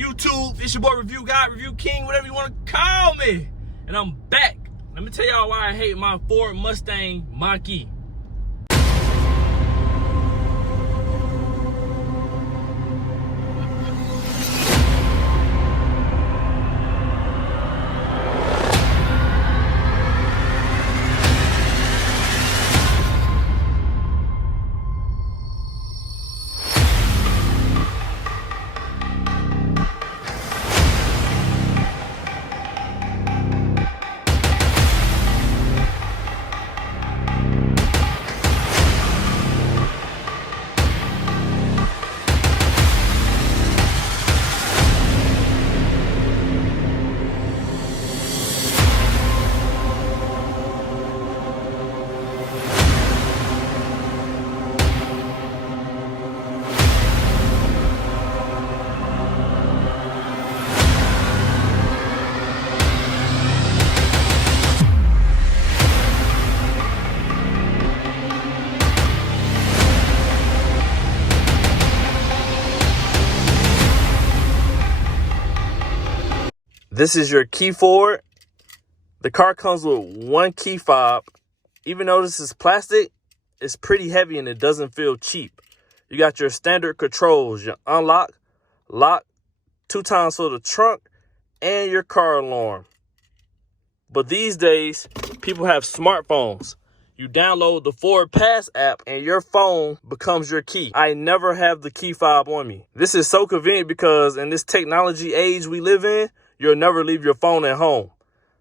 YouTube? It's your boy Review Guy, Review King, whatever you want to call me. And I'm back. Let me tell y'all why I hate my Ford Mustang Mach-E. This is your key Ford. The car comes with one key fob. Even though this is plastic, it's pretty heavy and it doesn't feel cheap. You got your standard controls, your unlock, lock, 2 times for the trunk, and your car alarm. But these days, people have smartphones. You download the Ford Pass app and your phone becomes your key. I never have the key fob on me. This is so convenient because in this technology age we live in, you'll never leave your phone at home.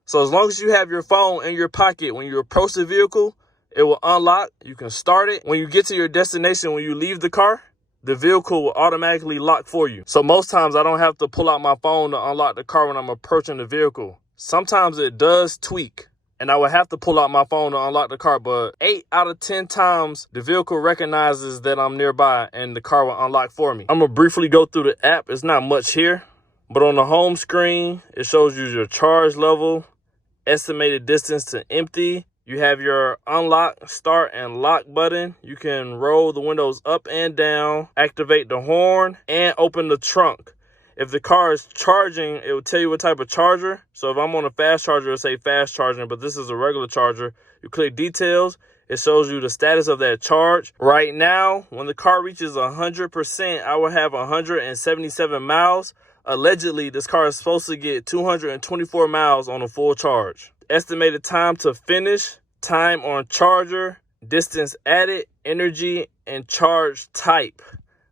So as long as you have your phone in your pocket when you approach the vehicle, it will unlock. You can start it. When you get to your destination, when you leave the car, the vehicle will automatically lock for you. So most times I don't have to pull out my phone to unlock the car when I'm approaching the vehicle. Sometimes it does tweak and I would have to pull out my phone to unlock the car, but 8 out of 10 times the vehicle recognizes that I'm nearby and the car will unlock for me. I'm gonna briefly go through the app. It's not much here. But on the home screen, it shows you your charge level, estimated distance to empty. You have your unlock, start, and lock button. You can roll the windows up and down, activate the horn, and open the trunk. If the car is charging, it will tell you what type of charger. So if I'm on a fast charger, it'll say fast charging, but this is a regular charger. You click details. It shows you the status of that charge. Right now, when the car reaches 100%, I will have 177 miles. Allegedly, this car is supposed to get 224 miles on a full charge. Estimated time to finish, time on charger, distance added, energy, and charge type.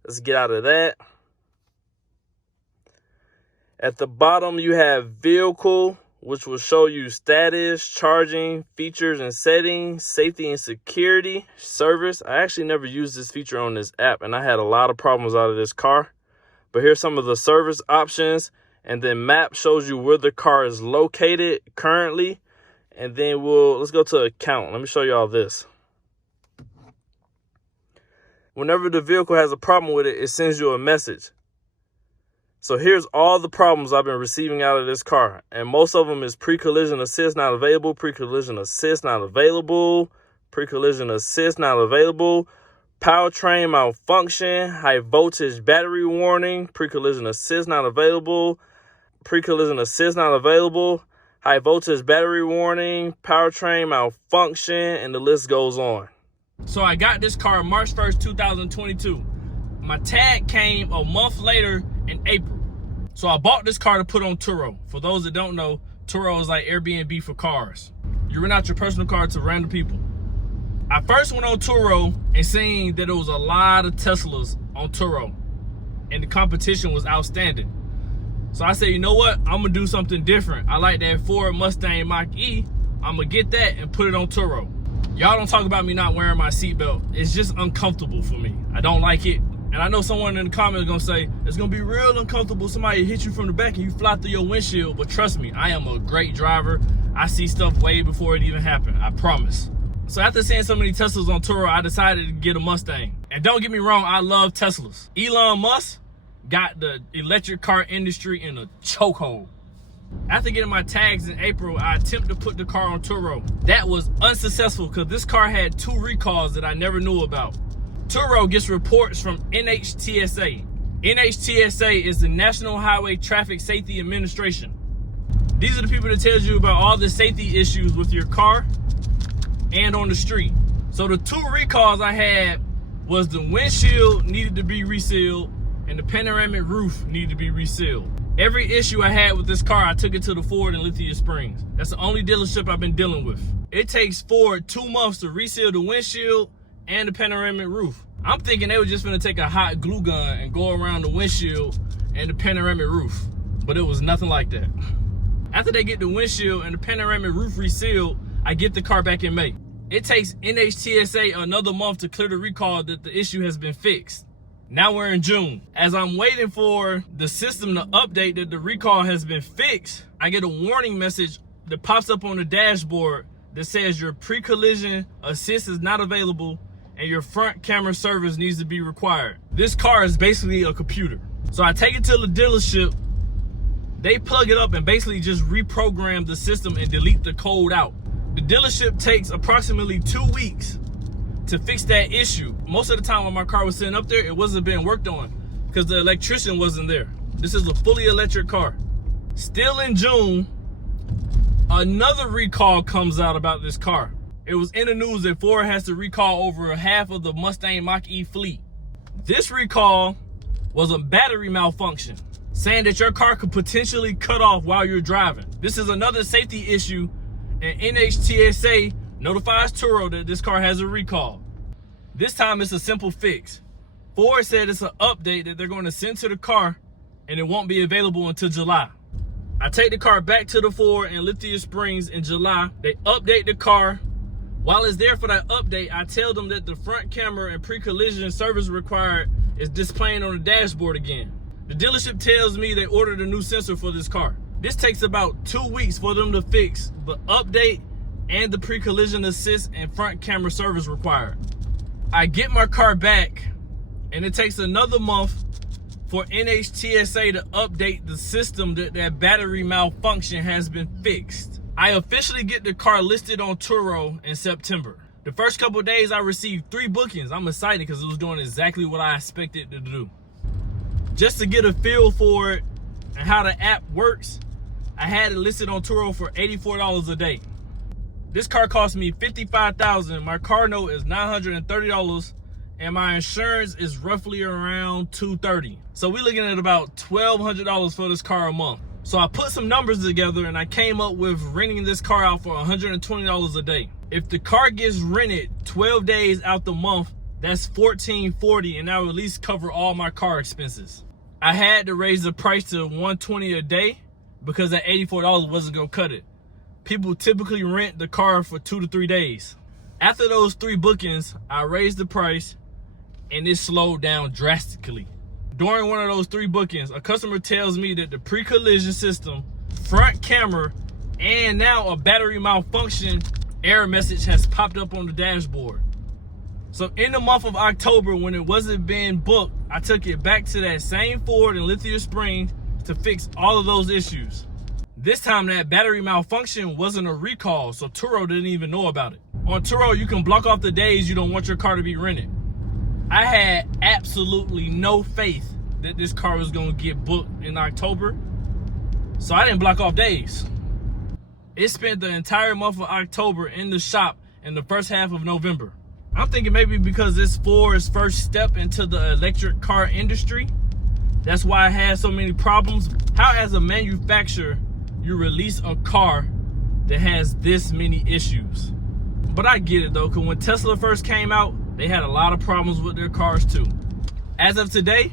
Let's get out of that. At the bottom, you have vehicle, which will show you status, charging, features and settings, safety and security, service. I actually never used this feature on this app, and I had a lot of problems out of this car. But here's some of the service options, and then map shows you where the car is located currently. And then let's go to account. Let me show you all this. Whenever the vehicle has a problem with it, it sends you a message. So here's all the problems I've been receiving out of this car. And most of them is pre-collision assist not available, pre-collision assist not available, pre-collision assist not available, powertrain malfunction, high voltage battery warning, pre-collision assist not available, pre-collision assist not available, high voltage battery warning, powertrain malfunction, and the list goes on. So I got this car March 1st, 2022. My tag came a month later in April. So I bought this car to put on Turo. For those that don't know, Turo is like Airbnb for cars. You rent out your personal car to random people. I first went on Turo and seen that there was a lot of Teslas on Turo and the competition was outstanding. So I said, you know what? I'm gonna do something different. I like that Ford Mustang Mach-E. I'm gonna get that and put it on Turo. Y'all don't talk about me not wearing my seatbelt. It's just uncomfortable for me. I don't like it. And I know someone in the comments is gonna say, it's gonna be real uncomfortable. Somebody hit you from the back and you fly through your windshield. But trust me, I am a great driver. I see stuff way before it even happened, I promise. So after seeing so many Teslas on Turo, I decided to get a Mustang. And don't get me wrong, I love Teslas. Elon Musk got the electric car industry in a chokehold. After getting my tags in April, I attempted to put the car on Turo. That was unsuccessful because this car had 2 recalls that I never knew about. Turo gets reports from NHTSA. NHTSA is the National Highway Traffic Safety Administration. These are the people that tells you about all the safety issues with your car and on the street. So the 2 recalls I had was the windshield needed to be resealed and the panoramic roof needed to be resealed. Every issue I had with this car, I took it to the Ford in Lithia Springs. That's the only dealership I've been dealing with. It takes Ford 2 months to reseal the windshield and the panoramic roof. I'm thinking they were just gonna take a hot glue gun and go around the windshield and the panoramic roof, but it was nothing like that. After they get the windshield and the panoramic roof resealed, I get the car back in May. It takes NHTSA another month to clear the recall that the issue has been fixed. Now we're in June. As I'm waiting for the system to update that the recall has been fixed, I get a warning message that pops up on the dashboard that says your pre-collision assist is not available and your front camera service needs to be required. This car is basically a computer. So I take it to the dealership, they plug it up and basically just reprogram the system and delete the code out. The dealership takes approximately 2 weeks to fix that issue. Most of the time when my car was sitting up there, it wasn't being worked on because the electrician wasn't there. This is a fully electric car. Still in June, another recall comes out about this car. It was in the news that Ford has to recall over half of the Mustang Mach-E fleet. This recall was a battery malfunction, saying that your car could potentially cut off while you're driving. This is another safety issue, and NHTSA notifies Turo that this car has a recall. This time it's a simple fix. Ford said it's an update that they're going to send to the car and it won't be available until July. I take the car back to the Ford in Lithia Springs in July. They update the car. While it's there for that update, I tell them that the front camera and pre-collision service required is displaying on the dashboard again. The dealership tells me they ordered a new sensor for this car. This takes about 2 weeks for them to fix the update and the pre-collision assist and front camera service required. I get my car back and it takes another month for NHTSA to update the system that that battery malfunction has been fixed. I officially get the car listed on Turo in September. The first couple of days I received 3 bookings. I'm excited because it was doing exactly what I expected it to do. Just to get a feel for it and how the app works, I had it listed on Turo for $84 a day. This car cost me $55,000. My car note is $930 and my insurance is roughly around $230. So we're looking at about $1,200 for this car a month. So I put some numbers together and I came up with renting this car out for $120 a day. If the car gets rented 12 days out the month, that's $1,440, and that will at least cover all my car expenses. I had to raise the price to $120 a day because that $84 wasn't gonna cut it. People typically rent the car for 2 to 3 days. After those 3 bookings, I raised the price and it slowed down drastically. During one of those 3 bookings, a customer tells me that the pre-collision system, front camera, and now a battery malfunction error message has popped up on the dashboard. So in the month of October, when it wasn't being booked, I took it back to that same Ford in Lithia Springs to fix all of those issues. This time that battery malfunction wasn't a recall, so Turo didn't even know about it. On Turo, you can block off the days you don't want your car to be rented. I had absolutely no faith that this car was gonna get booked in October, so I didn't block off days. It spent the entire month of October in the shop and the first half of November. I'm thinking maybe because it's Ford's first step into the electric car industry, that's why it had so many problems. How as a manufacturer, you release a car that has this many issues? But I get it though, because when Tesla first came out, they had a lot of problems with their cars too. As of today,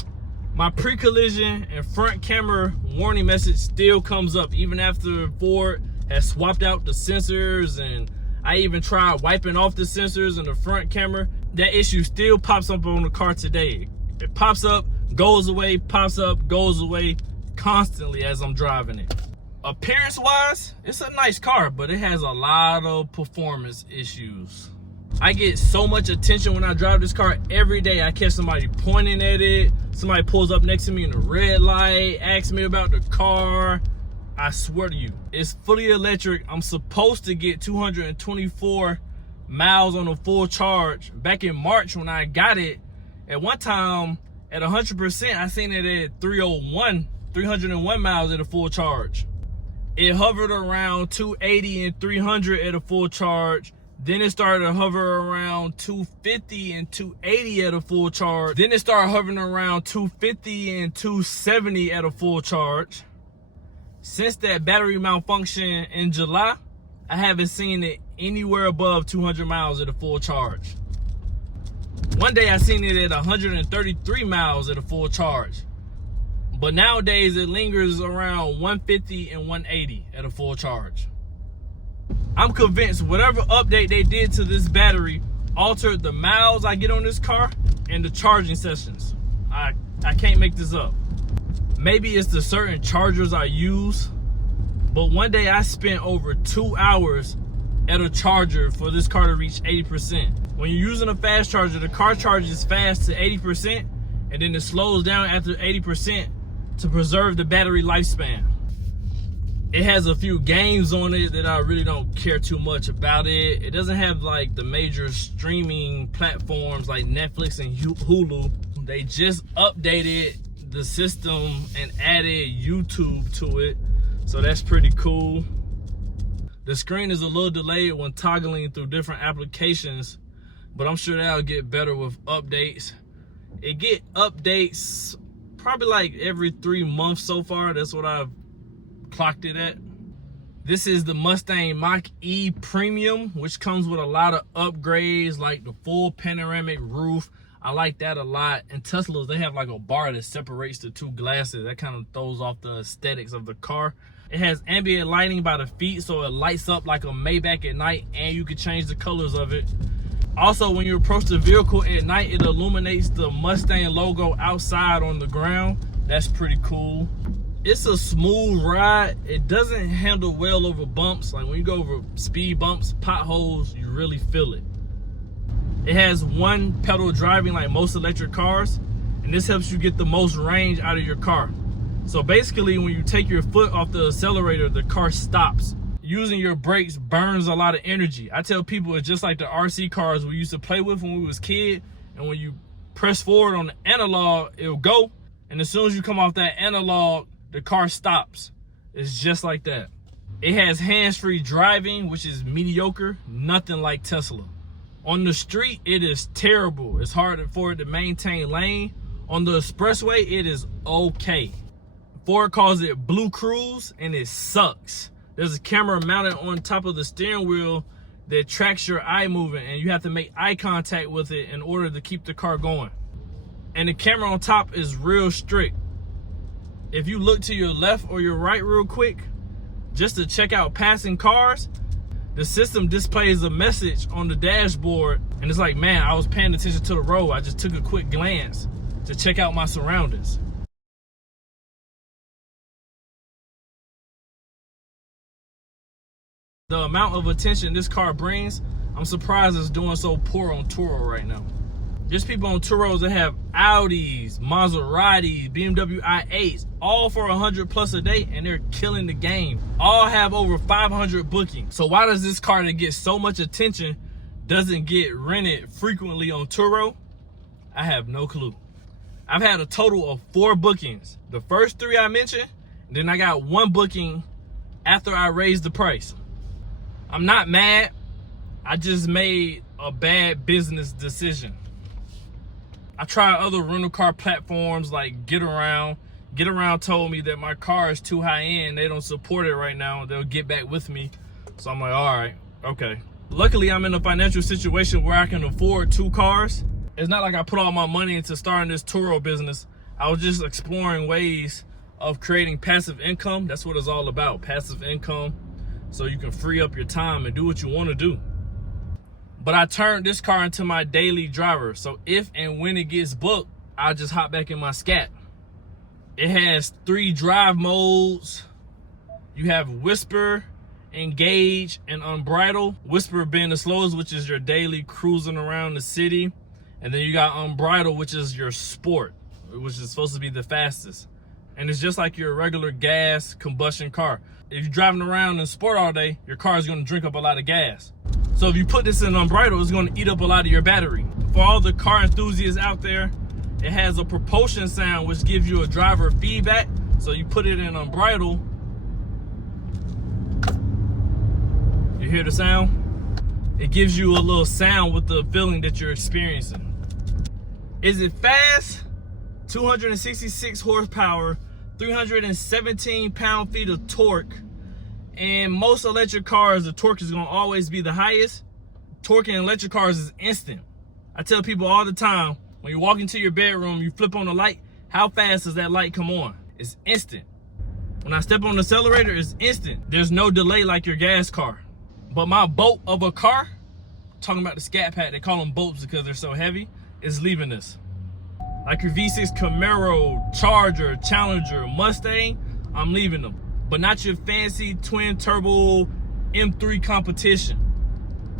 my pre-collision and front camera warning message still comes up even after Ford has swapped out the sensors, and I even tried wiping off the sensors and the front camera. That issue still pops up on the car today. It pops up, goes away, pops up, goes away constantly as I'm driving it. Appearance wise, it's a nice car, but it has a lot of performance issues. I get so much attention when I drive this car every day. I catch somebody pointing at it. Somebody pulls up next to me in the red light, asks me about the car. I swear to you, it's fully electric. I'm supposed to get 224 miles on a full charge. Back in March when I got it, at one time At 100%, I seen it at 301 miles at a full charge. It hovered around 280 and 300 at a full charge. Then it started to hover around 250 and 280 at a full charge. Then it started hovering around 250 and 270 at a full charge. Since that battery malfunction in July, I haven't seen it anywhere above 200 miles at a full charge. One day I seen it at 133 miles at a full charge. But nowadays it lingers around 150 and 180 at a full charge. I'm convinced whatever update they did to this battery altered the miles I get on this car and the charging sessions. I can't make this up. Maybe it's the certain chargers I use, but one day I spent over 2 hours at a charger for this car to reach 80%. When you're using a fast charger, the car charges fast to 80% and then it slows down after 80% to preserve the battery lifespan. It has a few games on it that I really don't care too much about it. It doesn't have like the major streaming platforms like Netflix and Hulu. They just updated the system and added YouTube to it, so that's pretty cool. The screen is a little delayed when toggling through different applications, but I'm sure that'll get better with updates. It get updates probably like every 3 months so far. That's what I've clocked it at. This is the Mustang Mach-E Premium, which comes with a lot of upgrades like the full panoramic roof. I like that a lot. And Teslas, they have like a bar that separates the two glasses. That kind of throws off the aesthetics of the car. It has ambient lighting by the feet, so it lights up like a Maybach at night, and you can change the colors of it. Also, when you approach the vehicle at night, it illuminates the Mustang logo outside on the ground. That's pretty cool. It's a smooth ride. It doesn't handle well over bumps. Like when you go over speed bumps, potholes, you really feel it. It has one pedal driving like most electric cars, and this helps you get the most range out of your car. So basically, when you take your foot off the accelerator, the car stops. Using your brakes burns a lot of energy. I tell people it's just like the RC cars we used to play with when we was kids, and when you press forward on the analog, it'll go, and as soon as you come off that analog, the car stops. It's just like that. It has hands-free driving, which is mediocre, nothing like Tesla. On the street, it is terrible. It's hard for it to maintain lane. On the expressway, it is okay. Ford calls it Blue Cruise, and it sucks. There's a camera mounted on top of the steering wheel that tracks your eye movement, and you have to make eye contact with it in order to keep the car going. And the camera on top is real strict. If you look to your left or your right real quick, just to check out passing cars, the system displays a message on the dashboard, and it's like, man, I was paying attention to the road. I just took a quick glance to check out my surroundings. The amount of attention this car brings, I'm surprised it's doing so poor on Turo right now. There's people on Turos that have Audis, Maseratis, BMW i8s, all for 100 plus a day, and they're killing the game. All have over 500 bookings. So why does this car that gets so much attention doesn't get rented frequently on Turo? I have no clue. I've had a total of 4 bookings. The first 3 I mentioned, and then I got 1 booking after I raised the price. I'm not mad. I just made a bad business decision. I tried other rental car platforms like Get Around. Get Around told me that my car is too high end. They don't support it right now. They'll get back with me. So I'm like, all right, okay. Luckily, I'm in a financial situation where I can afford 2 cars. It's not like I put all my money into starting this Turo business. I was just exploring ways of creating passive income. That's what it's all about, passive income. So you can free up your time and do what you want to do. But I turned this car into my daily driver. So if and when it gets booked, I'll just hop back in my Scat. It has 3 drive modes. You have Whisper, Engage, and Unbridled. Whisper being the slowest, which is your daily cruising around the city. And then you got Unbridled, which is your sport, which is supposed to be the fastest. And it's just like your regular gas combustion car. If you're driving around in sport all day, your car is going to drink up a lot of gas. So if you put this in Unbridled, it's going to eat up a lot of your battery. For all the car enthusiasts out there, It has a propulsion sound, which gives you a driver feedback. So you put it in unbridled. You hear the sound? It gives you a little sound with the feeling that you're experiencing. Is it fast? 266 horsepower, 317 pound-feet of torque. And most electric cars, the torque is gonna always be the highest. Torque in electric cars is instant. I tell people all the time, when you walk into your bedroom, you flip on the light, how fast does that light come on? It's instant. When I step on the accelerator, it's instant. There's no delay like your gas car. But my boat of a car, talking about the Scat Pack, they call them boats because they're so heavy, is leaving this. Like your V6 Camaro, Charger, Challenger, Mustang, I'm leaving them. But not your fancy twin turbo M3 competition.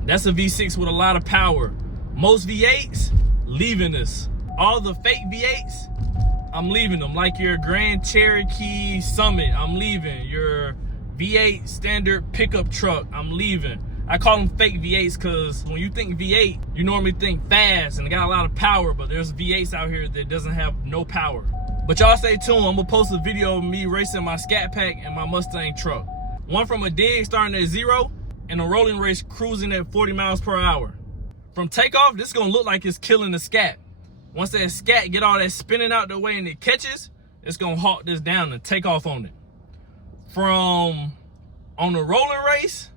That's a V6 with a lot of power. Most V8s, leaving this. All the fake V8s, I'm leaving them. Like your Grand Cherokee Summit, I'm leaving. Your V8 standard pickup truck, I'm leaving. I call them fake V8s because when you think V8, you normally think fast and it got a lot of power, but there's V8s out here that doesn't have no power. But y'all stay tuned, I'm gonna post a video of me racing my Scat Pack and my Mustang truck. One from a dig starting at 0 and a rolling race cruising at 40 miles per hour. From takeoff, this is gonna look like it's killing the Scat. Once that Scat get all that spinning out the way and it catches, it's gonna halt this down and take off on it. From on the rolling race,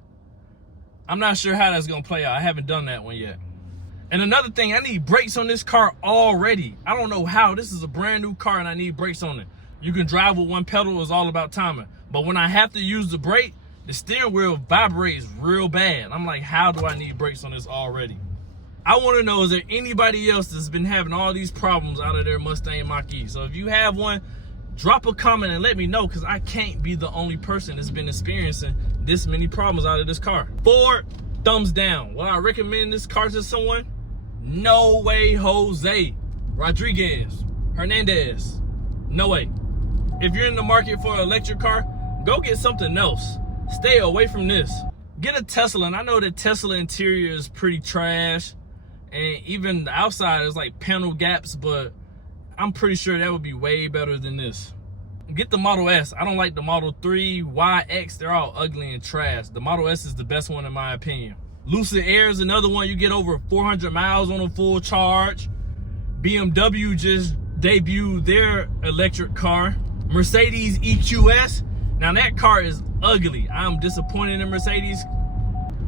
I'm not sure how that's gonna play out. I haven't done that one yet. And another thing, I need brakes on this car already. I don't know how. This is a brand new car and I need brakes on it. You can drive with one pedal, it's all about timing. But when I have to use the brake, the steering wheel vibrates real bad. I'm like, how do I need brakes on this already? I wanna know, is there anybody else that's been having all these problems out of their Mustang Mach-E? So if you have one, drop a comment and let me know, because I can't be the only person that's been experiencing this many problems out of this car. Ford, thumbs down. Would I recommend this car to someone? No way, Jose. Rodriguez, Hernandez, no way. If you're in the market for an electric car, go get something else. Stay away from this. Get a Tesla, and I know that Tesla interior is pretty trash, and even the outside is like panel gaps, but I'm pretty sure that would be way better than this. Get the Model S. I don't like the Model 3, Y, X. They're all ugly and trash. The Model S is the best one in my opinion. Lucid Air is another one. You get over 400 miles on a full charge. BMW just debuted their electric car. Mercedes EQS. Now that car is ugly. I'm disappointed in Mercedes.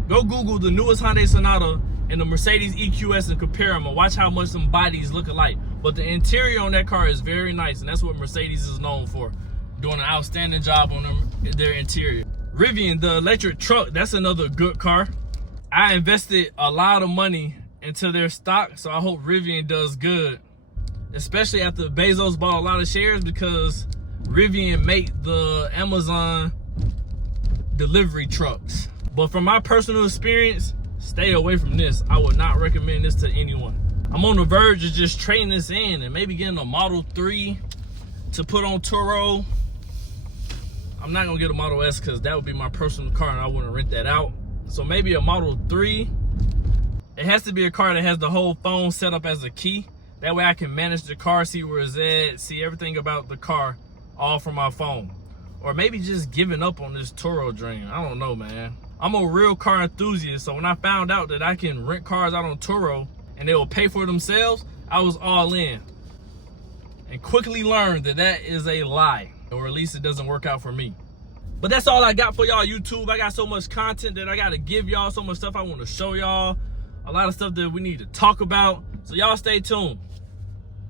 Go Google the newest Hyundai Sonata and the Mercedes EQS and compare them and watch how much some bodies look alike. But the interior on that car is very nice, and that's what Mercedes is known for, doing an outstanding job on their interior. Rivian, the electric truck, that's another good car. I invested a lot of money into their stock, so I hope Rivian does good, especially after Bezos bought a lot of shares, because Rivian make the Amazon delivery trucks. But from my personal experience, stay away from this. I would not recommend this to anyone. I'm on the verge of just trading this in and maybe getting a Model 3 to put on Turo. I'm not gonna get a Model S because that would be my personal car and I wouldn't rent that out. So maybe a Model 3. It has to be a car that has the whole phone set up as a key. That way I can manage the car, see where it's at, see everything about the car, all from my phone. Or maybe just giving up on this Turo dream. I don't know, man. I'm a real car enthusiast, so when I found out that I can rent cars out on Turo and they will pay for themselves, I was all in. And quickly learned that that is a lie, or at least it doesn't work out for me. But that's all I got for y'all, YouTube. I got so much content that I gotta give y'all, so much stuff I wanna show y'all, a lot of stuff that we need to talk about. So y'all stay tuned.